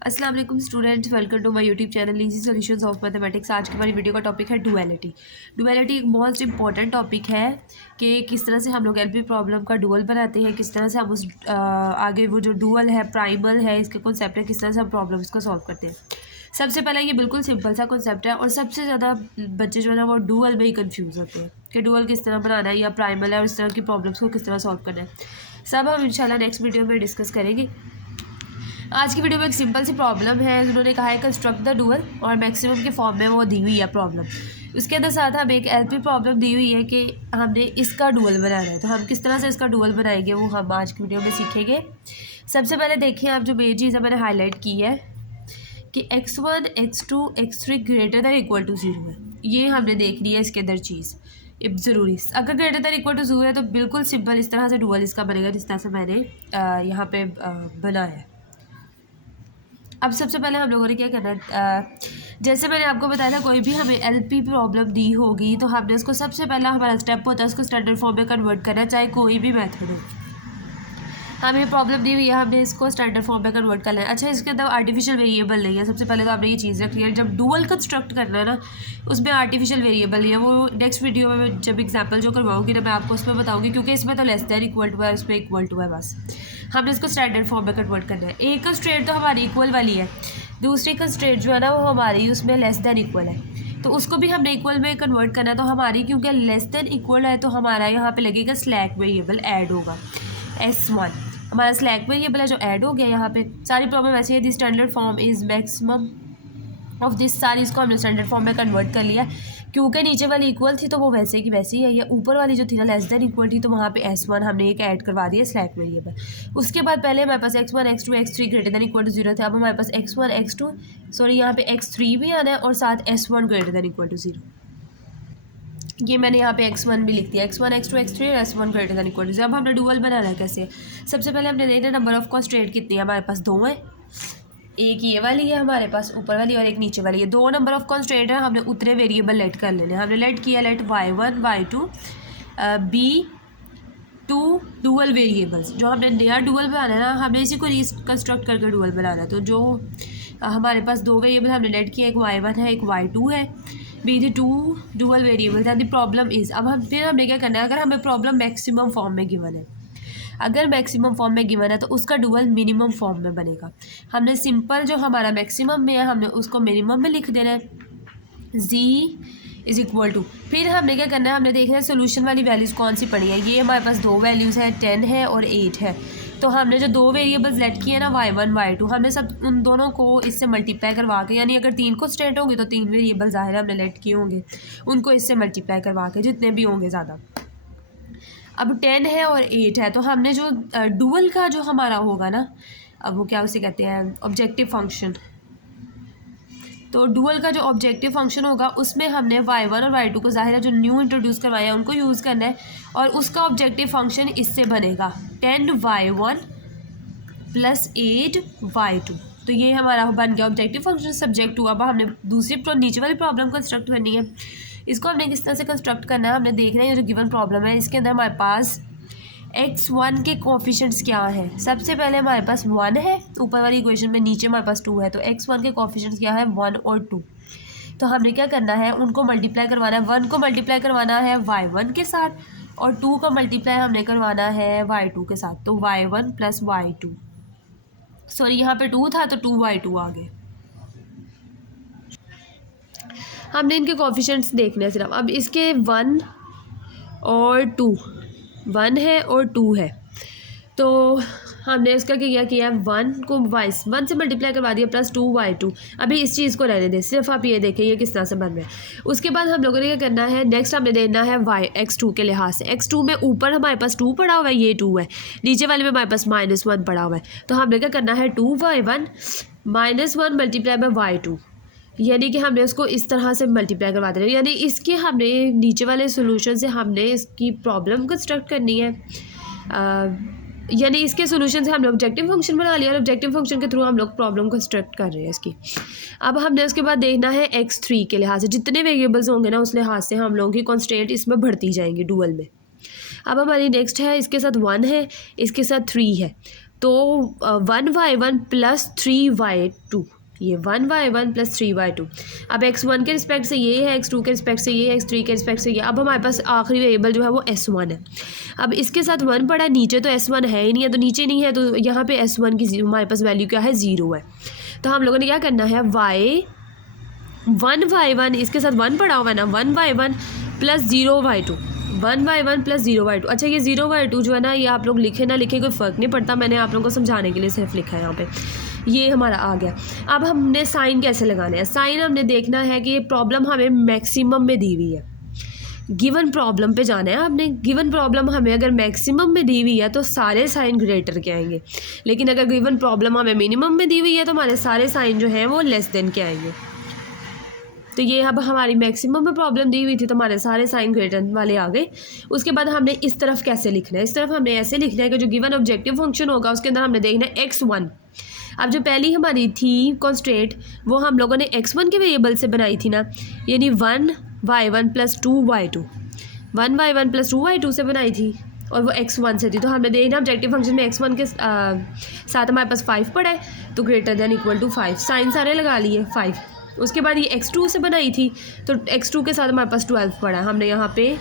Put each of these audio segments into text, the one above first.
अस्सलाम वालेकुम students, welcome to my YouTube channel easy solutions of mathematics. आज की हमारी वीडियो का टॉपिक है डुअलिटी। डुअलिटी एक बहुत इंपॉर्टेंट टॉपिक है कि किस तरह से हम लोग एलपी प्रॉब्लम का डुअल बनाते हैं, किस तरह से हम उस आगे वो जो डुअल है, प्राइमल है, इसके कॉन्सेप्ट है, किस तरह से हम प्रॉब्लम्स को सॉल्व करते हैं। सबसे पहले ये बिल्कुल सिंपल सा कॉन्सेप्ट है और सबसे ज़्यादा बच्चे जो है ना वो डुअल में ही कन्फ्यूज़ होते हैं कि डुअल किस तरह बनाना है या प्राइमल है और इस तरह की प्रॉब्लम्स को किस तरह सॉल्व करना है। सब हम इंशाल्लाह नेक्स्ट वीडियो में डिस्कस करेंगे। आज की वीडियो में एक सिंपल सी प्रॉब्लम है, उन्होंने कहा है कंस्ट्रक्ट द डुअल और मैक्सिमम के फॉर्म में वो दी हुई है प्रॉब्लम। उसके अंदर साथ हमें एक एलपी प्रॉब्लम दी हुई है कि हमने इसका डुअल बनाना है, तो हम किस तरह से इसका डुअल बनाएंगे वो हम आज की वीडियो में सीखेंगे। सबसे पहले देखिए, आप जो मेन चीज़ है मैंने हाईलाइट की है कि x1 x2 x3 greater than equal to 0 है। ये हमने देखनी है इसके अंदर चीज़ ज़रूरी। अगर ग्रेटर दैन इक्वल टू 0 है तो बिल्कुल सिंपल इस तरह से डुअल इसका बनेगा जिस तरह से मैंने यहाँ पे बनाया है। अब सबसे पहले हम लोगों ने क्या करना है, जैसे मैंने आपको बताया था कोई भी हमें एलपी प्रॉब्लम दी होगी तो हमने उसको सबसे पहला हमारा स्टेप होता है उसको स्टैंडर्ड फॉर्म में कन्वर्ट करना, चाहे कोई भी मेथड हो। हमें प्रॉब्लम दी हुई है, हमने इसको स्टैंडर्ड फॉर्म में कन्वर्ट करना है। अच्छा, इसके अंदर आर्टिफिशियल वेरिएबल नहीं है। सबसे पहले तो आपने ये चीज़ रखनी है, जब डुअल कंस्ट्रक्ट करना है ना उसमें आर्टिफिशियल वेरिएबल नहीं है। वो नेक्स्ट वीडियो में जब एग्जाम्पल जो करवाऊंगी ना मैं आपको उसमें बताऊंगी, क्योंकि इसमें तो लेस दैन इक्वल टू है, उसमें इक्वल टू है। बस हमने इसको स्टैंडर्ड फॉर्म में कन्वर्ट करना है। एक कंस्ट्रेंट तो हमारी इक्वल वाली है, दूसरी कंस्ट्रेंट जो है ना वो हमारी उसमें लेस दैन इक्वल है, तो उसको भी हमने इक्वल में कन्वर्ट करना है। तो हमारी क्योंकि लेस दैन इक्वल है तो हमारा यहाँ पे लगेगा स्लैक वेरिएबल ऐड होगा S1। हमारा स्लैक वेरिएबल है जो ऐड हो गया यहाँ पे। सारी प्रॉब्लम ऐसी है, दी standard form is maximum of this. सारी इसको हमने स्टैंडर्ड फॉर्म में कन्वर्ट कर लिया, क्योंकि नीचे वाली इक्वल थी तो वो वैसे की वैसी है। या ऊपर वाली जो थी ना लेस देन इक्वल थी तो वहाँ पे S1 हमने एक ऐड करवा दिया स्लैक वेरिएबल। उसके बाद पहले हमारे पास x1 x2 x3 greater than equal to 0 थे। अब हमारे पास x1 x2 सॉरी यहाँ पे x3 भी आना है और साथ S1 greater than equal to 0। ये मैंने यहाँ पे x1 भी लिख दिया, x1 x2 x3 और S1 greater than equal to 0। अब हमने डुअल बनाना है कैसे। सबसे पहले हमने देखना नंबर ऑफ कॉन्स्टेंट कितनी है। हमारे पास दो हैं, एक ये वाली है हमारे पास ऊपर वाली और एक नीचे वाली है। दो नंबर ऑफ कॉन्स्टेंट है, हमने उतने वेरिएबल लेट कर लेने। हमने लेट किया, late y1 y2 b2 dual variables. जो हमने नया डुअल बनाना है ना, हमें इसी को रिकन्स्ट्रक्ट करके डुअल बनाना है। तो जो हमारे पास दो वेरिएबल हमने लेट किया, एक y1 है एक y2 है, b2 dual variables and the problem is. अब हमने क्या करना है, अगर हमें प्रॉब्लम मैक्सिमम फॉर्म में गिवन है, अगर मैक्सिमम फॉर्म में गिवन है तो उसका डुअल मिनिमम फॉर्म में बनेगा। हमने सिंपल जो हमारा मैक्सिमम में है हमने उसको मिनिमम में लिख देना है, z इज़ इक्वल टू। फिर हमने क्या करना है, हमने देखना है सोल्यूशन वाली वैल्यूज़ कौन सी पड़ी है। ये हमारे पास दो वैल्यूज़ हैं, 10 है और 8 है। तो हमने जो दो वेरिएबल्स लेट किए ना y1 y2, हमने सब उन दोनों को इससे मल्टीप्लाई करवा के, यानी अगर 3 कॉन्स्टेंट होंगे तो 3 वेरिएबल ज़ाहिर है हमने लेट किए होंगे, उनको इससे मल्टीप्लाई करवा के जितने भी होंगे ज़्यादा। अब 10 है और 8 है, तो हमने जो डुअल का जो हमारा होगा ना, अब वो क्या उसे कहते हैं ऑब्जेक्टिव फंक्शन। तो डुअल का जो ऑब्जेक्टिव फंक्शन होगा उसमें हमने y1 और y2 को ज़ाहिर है जो न्यू इंट्रोड्यूस करवाया है उनको यूज़ करना है, और उसका ऑब्जेक्टिव फंक्शन इससे बनेगा 10y1 प्लस 8y2। तो ये हमारा बन गया ऑब्जेक्टिव फंक्शन सब्जेक्ट टू। अब हमने दूसरी नीचे वाली प्रॉब्लम कंस्ट्रक्ट करनी है। इसको हमने किस तरह से कंस्ट्रक्ट करना है, हमने देखना है ये जो गिवन प्रॉब्लम है इसके अंदर हमारे पास x1 के कोफिशिएंट्स क्या हैं। सबसे पहले हमारे पास 1 है ऊपर वाली इक्वेशन में, नीचे हमारे पास 2 है, तो x1 के कोफिशिएंट्स क्या है 1 और 2। तो हमने क्या करना है, उनको मल्टीप्लाई करवाना है। 1 को मल्टीप्लाई करवाना है y1 के साथ और 2 का मल्टीप्लाई हमने करवाना है y2 के साथ। तो y1 प्लस y2, सॉरी यहाँ पे 2 था तो 2y2 आ गए। हमने इनके कोफिशिएंट्स देखने हैं सिर्फ। अब इसके 1 और 2, 1 है और 2 है, तो हमने इसका क्या किया है 1 को 1 से मल्टीप्लाई करवा दिया प्लस 2y2। अभी इस चीज़ को रहने दें, सिर्फ आप ये देखें ये किस तरह से बन रहा है। उसके बाद हम लोगों ने क्या करना है, नेक्स्ट हमें देना है x2 के लिहाज से। x2 में ऊपर हमारे पास 2 पड़ा हुआ है, ये 2 है, नीचे वाले में हमारे पास -1 पड़ा हुआ है। तो हमने क्या करना है 2y1 -1 मल्टीप्लाई बाय y2, यानी कि हमने उसको इस तरह से मल्टीप्लाई करवा देना। यानी इसके हमने नीचे वाले सोल्यूशन से हमने इसकी प्रॉब्लम कंस्ट्रक्ट करनी है, यानी इसके सोल्यूशन से हमने ऑब्जेक्टिव फंक्शन बना लिया और ऑब्जेक्टिव फंक्शन के थ्रू हम लोग प्रॉब्लम कंस्ट्रक्ट कर रहे हैं इसकी। अब हमने उसके बाद देखना है x3 के लिहाज से, जितने वेरिएबल्स होंगे ना उस लिहाज से हम लोगों की कॉन्स्टेंट इसमें बढ़ती जाएंगी डुअल में। अब हमारी नेक्स्ट है, इसके साथ 1 है, इसके साथ 3 है, तो 1y1 प्लस 3y2, ये 1y1 प्लस 3y2। अब x1 के रिस्पेक्ट से ये है, x2 के रिस्पेक्ट से ये है, x3 के रिस्पेक्ट से ये। अब हमारे पास आखिरी वेरिएबल जो है वो s1 है। अब इसके साथ 1 पड़ा, नीचे तो s1 है ही नहीं है, तो नीचे नहीं है, तो यहाँ पे s1 की हमारे पास वैल्यू क्या है, 0 है। तो हम लोगों ने क्या करना है, 1y1 इसके साथ 1 पड़ा हुआ है ना, 1y1 plus 0y2, 1y1 plus 0y2। अच्छा, ये 0y2 जो है ना, ये आप लोग लिखे ना लिखे कोई फ़र्क नहीं पड़ता, मैंने आप लोगों को समझाने के लिए सिर्फ लिखा है यहाँ पे। ये हमारा आ गया। अब हमने साइन कैसे लगाना है, साइन हमने देखना है कि ये प्रॉब्लम हमें मैक्सिमम में दी हुई है। गिवन प्रॉब्लम पे जाना है आपने। गिवन प्रॉब्लम हमें अगर मैक्सिमम में दी हुई है तो सारे साइन ग्रेटर के आएंगे, लेकिन अगर गिवन प्रॉब्लम हमें मिनिमम में दी हुई है तो हमारे सारे साइन जो हैं वो लेस देन के आएंगे। तो ये अब हमारी मैक्सिमम में प्रॉब्लम दी हुई थी तो हमारे सारे साइन ग्रेटर वाले आ गए। उसके बाद हमने इस तरफ कैसे लिखना है, इस तरफ हमने ऐसे लिखना है कि जो गिवन ऑब्जेक्टिव फंक्शन होगा उसके अंदर हमने देखना है x1। अब जो पहली हमारी थी कॉन्स्टेंट वो हम लोगों ने x1 के वेरिएबल से बनाई थी ना, यानी 1y1 plus 2y2, 1y1 plus 2y2 से बनाई थी और वो x1 से थी। तो हमने देखना ऑब्जेक्टिव फंक्शन में x1 के साथ हमारे पास 5 पड़ा है, तो greater than equal to 5, sign सारे लगा लिए 5। उसके बाद ये x2 से बनाई थी तो x2 के साथ हमारे पास 12 पड़ा है, हमने यहाँ पे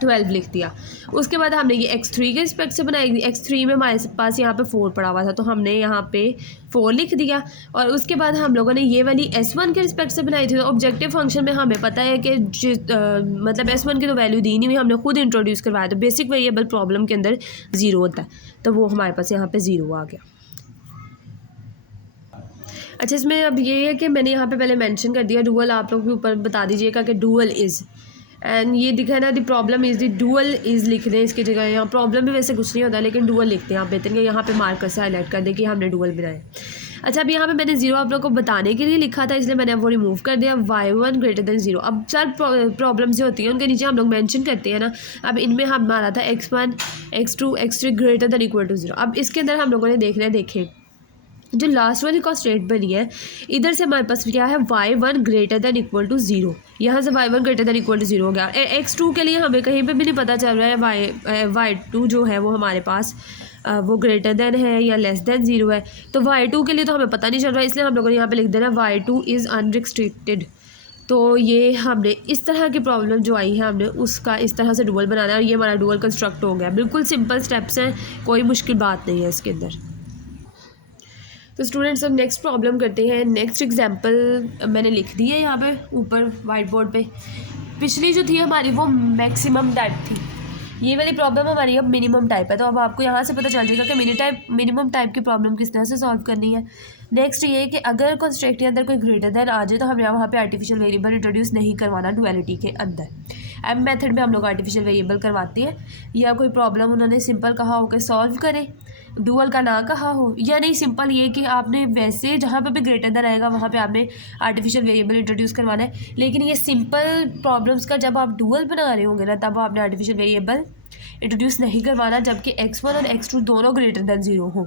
12 लिख दिया। उसके बाद हमने ये x3 के रिस्पेक्ट से बनाई, x3 में हमारे पास यहाँ पे 4 पड़ा हुआ था तो हमने यहाँ पे 4 लिख दिया। और उसके बाद हम लोगों ने ये वाली s1 के रिस्पेक्ट से बनाई थी। तो ऑब्जेक्टिव फंक्शन में हमें पता है कि मतलब s1 की तो वैल्यू दी नहीं हुई, हमने खुद इंट्रोड्यूस करवाया, तो बेसिक वेरिएबल प्रॉब्लम के अंदर 0 होता है, तो वो हमारे पास यहाँ पर 0 आ गया। अच्छा, इसमें अब ये है कि मैंने यहाँ पे पहले मेंशन कर दिया डुअल, आप लोग भी ऊपर बता दीजिएगा कि डुअल इज़, एंड ये दिखा है ना, the problem is the dual is लिख दें इसकी जगह। यहाँ प्रॉब्लम भी वैसे कुछ नहीं होता लेकिन डुअल लिखते हैं आप, बेहतर यहाँ पे मार्कर से हाईलाइट कर दें कि हमने डुअल बनाया। अच्छा, अब यहाँ पे मैंने 0 आप लोग को बताने के लिए लिखा था इसलिए मैंने अब वो रिमूव कर दिया, y1 ग्रेटर देन 0। अब चार प्रॉब्लम्स जो होती हैं उनके नीचे हम लोग मेंशन करते हैं ना, अब इनमें हमारा था x1 x2 x3 greater than equal to 0। अब इसके अंदर हम लोगों ने देखना है, देखें जो लास्ट वाली कॉन्स्टेंट बनी है इधर से हमारे पास क्या है, y1 greater than equal to 0, यहाँ से y1 greater than equal to 0 हो गया। x2 के लिए हमें कहीं पे भी नहीं पता चल रहा है y2 जो है वो हमारे पास वो ग्रेटर देन है या लेस देन 0 है, तो y2 के लिए तो हमें पता नहीं चल रहा है, इसलिए हम लोगों ने यहाँ पे लिख देना y2 इज़ अनरिस्ट्रिक्टेड। तो ये हमने इस तरह की प्रॉब्लम जो आई है हमने उसका इस तरह से डुअल बनाना है, और ये हमारा डुअल कंस्ट्रक्ट हो गया। बिल्कुल सिंपल स्टेप्स हैं, कोई मुश्किल बात नहीं है इसके अंदर। तो स्टूडेंट्स अब नेक्स्ट प्रॉब्लम करते हैं। नेक्स्ट एग्जांपल मैंने लिख दी है यहाँ पे ऊपर वाइट बोर्ड पे। पिछली जो थी हमारी वो मैक्सिमम टाइप थी, ये वाली प्रॉब्लम हमारी अब मिनिमम टाइप है। तो अब आपको यहाँ से पता चल जाएगा कि मिनिमम टाइप की प्रॉब्लम किस तरह से सॉल्व करनी है। नेक्स्ट ये कि अगर कंस्ट्रेंट के अंदर कोई ग्रेटर देन आ जाए तो हमें वहाँ पे आर्टिफिशियल वेरिएबल इंट्रोड्यूस नहीं करवाना डुअलिटी के अंदर। एम मेथड में हम लोग आर्टिफिशियल वेरिएबल करवाते हैं, या कोई प्रॉब्लम उन्होंने सिंपल कहा हो कि सॉल्व करें, डुअल का ना कहा हो, या नहीं सिंपल ये कि आपने वैसे जहाँ पे भी ग्रेटर देन आएगा वहाँ पे आपने आर्टिफिशियल वेरिएबल इंट्रोड्यूस करवाना है। लेकिन ये सिंपल प्रॉब्लम्स का जब आप डुअल बना रहे होंगे ना तब आपने आर्टिफिशियल वेरिएबल इंट्रोड्यूस नहीं करवाना, जबकि x1 और x2 दोनों ग्रेटर देन 0 हो।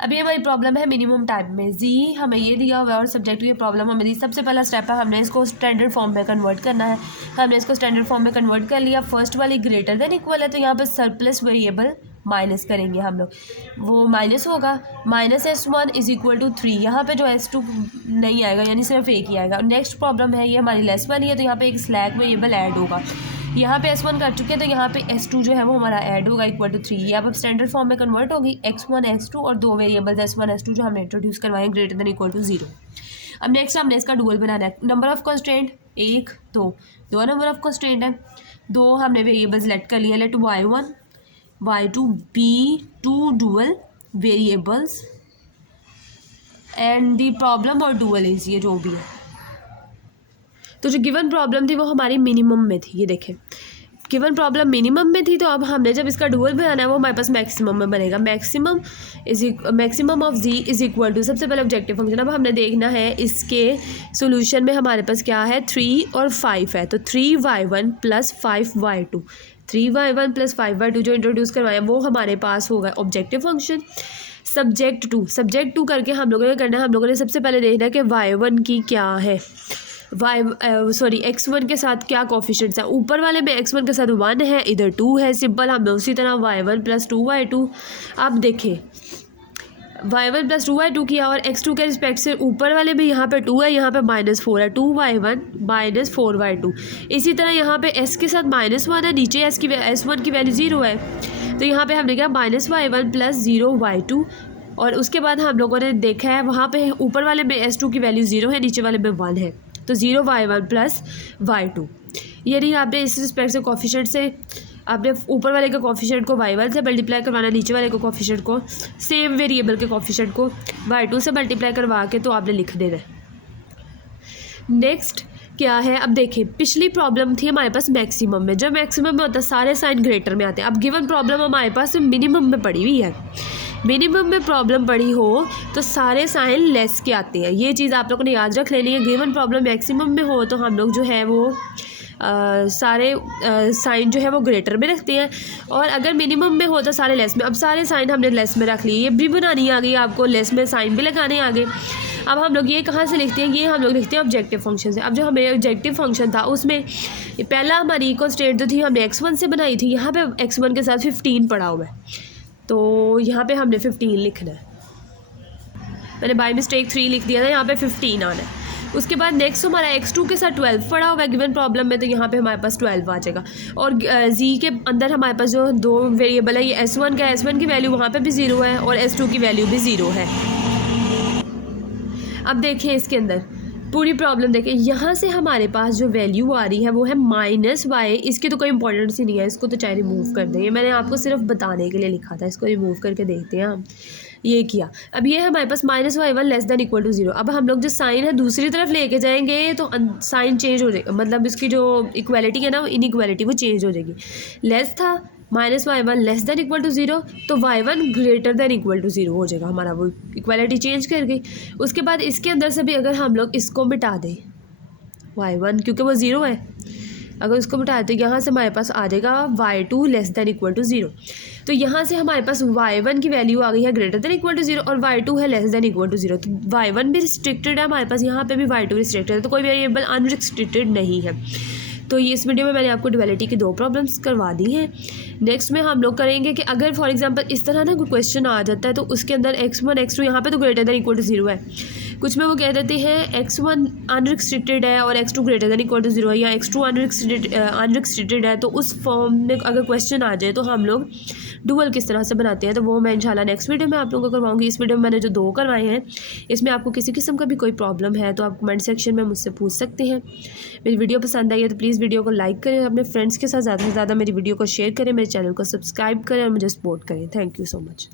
अब ये हमारी प्रॉब्लम है मिनिमम टाइप में। जी हमें ये दिया हुआ है और सब्जेक्ट ये प्रॉब्लम हमें दी। सबसे पहला स्टेप है हमने इसको स्टैंडर्ड फॉर्म में कन्वर्ट करना है। हमने इसको स्टैंडर्ड फॉर्म में कन्वर्ट कर लिया। फर्स्ट वाली ग्रेटर देन इक्वल है तो यहाँ पर सरप्लस वेरिएबल माइनस करेंगे हम लोग, वो माइनस होगा -s1 इज इक्वल टू 3। यहाँ पे जो s2 नहीं आएगा यानी सिर्फ एक ही आएगा। नेक्स्ट प्रॉब्लम है ये हमारी लेस वाली है तो यहाँ पे एक स्लैक वेरिएबल ऐड होगा। यहाँ पे s1 कर चुके हैं तो यहाँ पे s2 जो है वो हमारा ऐड होगा इक्वल टू 3। ये अब स्टैंडर्ड फॉर्म में कन्वर्ट होगी x1 x2 और दो वेरिएबल्स s1 s2 जो हमने इंट्रोड्यूस करवाएं ग्रेटर देन इक्वल टू 0। अब नेक्स्ट हमने इसका डुअल बनाना है। नंबर ऑफ कंस्ट्रेंट 1 2, दो नंबर ऑफ कंस्ट्रेंट है, दो हमने वेरिएबल्स लेट कर लिया। Let y1 y2 be two dual variables and the problem और dual is ये जो भी है। तो जो गिवन प्रॉब्लम थी वो हमारी मिनिमम में थी। ये देखें गिवन प्रॉब्लम मिनिमम में थी, तो अब हमने जब इसका डुअल बनाना है वो हमारे पास मैक्सिमम में बनेगा। Maximum of z is equal to, सबसे पहले ऑब्जेक्टिव फंक्शन। अब हमने देखना है इसके सोल्यूशन में हमारे पास क्या है, 3 और 5 है, तो 3y1 plus 5y2, 3y1 plus 5y2 जो इंट्रोड्यूस करवाया वो हमारे पास होगा ऑब्जेक्टिव फंक्शन। सब्जेक्ट टू करके हम लोगों ने करना है, हम लोगों ने सबसे पहले देखना है कि y1 की क्या है। x1 के साथ क्या कोफिशिएंट्स है, ऊपर वाले में x1 के साथ 1 है, इधर 2 है, सिंपल हमने उसी तरह y1 + 2y2। अब देखें y1 + 2y2 किया और x2 के रिस्पेक्ट से ऊपर वाले में यहाँ पे 2 है, यहाँ पे -4 है, 2y1 - 4y2। इसी तरह यहाँ पे s के साथ -1 है, नीचे s1 की वैल्यू 0 है, तो यहाँ पे हमने क्या -y1 + 0y2। और उसके बाद हम लोगों ने देखा है वहाँ पे ऊपर वाले में s2 की वैल्यू 0 है, नीचे वाले में 1 है, तो 0y1 + y2। यानी आपने इस रिस्पेक्ट से कोफिशिएंट से आपने ऊपर वाले के कोफिशिएंट को y1 से मल्टीप्लाई करवाना, नीचे वाले के कोफिशिएंट को सेम वेरिएबल के कोफिशिएंट को y2 से मल्टीप्लाई करवा के तो आपने लिख देना है। नेक्स्ट क्या है, अब देखिए पिछली प्रॉब्लम थी हमारे पास मैक्सिमम में। जब मैक्सिमम में होता है सारे साइन ग्रेटर में आते हैं। अब गिवन प्रॉब्लम हमारे पास मिनिमम में पड़ी हुई है। मिनिमम में प्रॉब्लम पड़ी हो तो सारे साइन लेस के आते हैं, ये चीज़ आप लोगों ने याद रख लेनी है। गिवन प्रॉब्लम मैक्सिमम में हो तो हम लोग जो है वो सारे साइन जो है वो ग्रेटर में रखते हैं, और अगर मिनिमम में हो तो सारे लेस में। अब सारे साइन हमने लेस में रख लिए, ये भी बनानी आ गई आपको, लेस में साइन भी लगाने आ गए। अब हम लोग ये कहाँ से लिखते हैं, ये हम लोग लिखते हैं ऑब्जेक्टिव फंक्शन से। अब जो हमें ऑब्जेक्टिव फंक्शन था उसमें पहला हमारी इक्वल स्टेट जो थी हमने x1 से बनाई थी, यहाँ पे x1 के साथ 15 पड़ा हुआ है, तो यहाँ पे हमने 15 लिखना है। मैंने बाय मिस्टेक 3 लिख दिया था, यहाँ पे 15 आना है। उसके बाद नेक्स्ट हमारा x2 के साथ 12 पड़ा हुआ है गिवन प्रॉब्लम में, तो यहाँ पे हमारे पास 12 आ जाएगा। और z के अंदर हमारे पास जो 2 वेरिएबल है, ये s1 का, s1 की वैल्यू वहाँ पे भी 0 है और s2 की वैल्यू भी 0 है। अब देखिए इसके अंदर पूरी प्रॉब्लम देखें, यहाँ से हमारे पास जो वैल्यू आ रही है वो है -y। इसकी तो कोई इंपॉर्टेंस ही नहीं है, इसको तो चाहे रिमूव कर दें, मैंने आपको सिर्फ बताने के लिए लिखा था। इसको रिमूव करके देखते हैं हम, ये किया। अब ये है हमारे पास -y1 <= 0। अब हम लोग जो साइन है दूसरी तरफ लेके जाएंगे तो साइन चेंज हो जाएगा, मतलब इसकी जो इक्वालिटी है ना, इनइक्वालिटी वो चेंज हो जाएगी। लेस था -y1 <= 0, तो y1 > 0 हो जाएगा हमारा, वो इक्वालिटी चेंज कर गई। उसके बाद इसके अंदर से भी अगर हम लोग इसको मिटा दें y1, क्योंकि वो 0 है, अगर इसको मिटाए तो यहाँ से हमारे पास आ जाएगा y2 <= 0। तो यहाँ से हमारे पास y1 की वैल्यू आ गई है > 0 और y2 है <= 0। तो y1 भी रिस्ट्रिक्टेड है हमारे पास, यहाँ पे भी y2 रिस्ट्रिक्टेड है, तो कोई वेरिएबल अनरिस्ट्रिक्टेड नहीं है। तो ये इस वीडियो में मैंने आपको ड्युअलिटी की 2 प्रॉब्लम्स करवा दी हैं। नेक्स्ट में हम लोग करेंगे कि अगर फॉर एग्जांपल इस तरह ना कोई क्वेश्चन आ जाता है तो उसके अंदर x1 x2 यहाँ पे तो > 0 है, कुछ में वो कह देते हैं x1 अनरिस्ट्रिक्टेड है और x2 > 0 है, या x2 अनरिस्ट्रिक्टेड है, तो उस फॉर्म में अगर क्वेश्चन आ जाए तो हम लोग डुअल किस तरह से बनाते हैं, तो वो मैं इंशाल्लाह नेक्स्ट वीडियो में आप लोगों को करवाऊंगी। इस वीडियो में मैंने जो 2 करवाए हैं, इसमें आपको किसी किस्म का भी कोई प्रॉब्लम है तो आप कमेंट सेक्शन में मुझसे पूछ सकते हैं। मेरी वीडियो पसंद आई है तो प्लीज़ वीडियो को लाइक करें, अपने फ्रेंड्स के साथ ज़्यादा से ज़्यादा मेरी वीडियो को शेयर करें, मेरे चैनल को सब्सक्राइब करें और मुझे सपोर्ट करें। Thank you so much.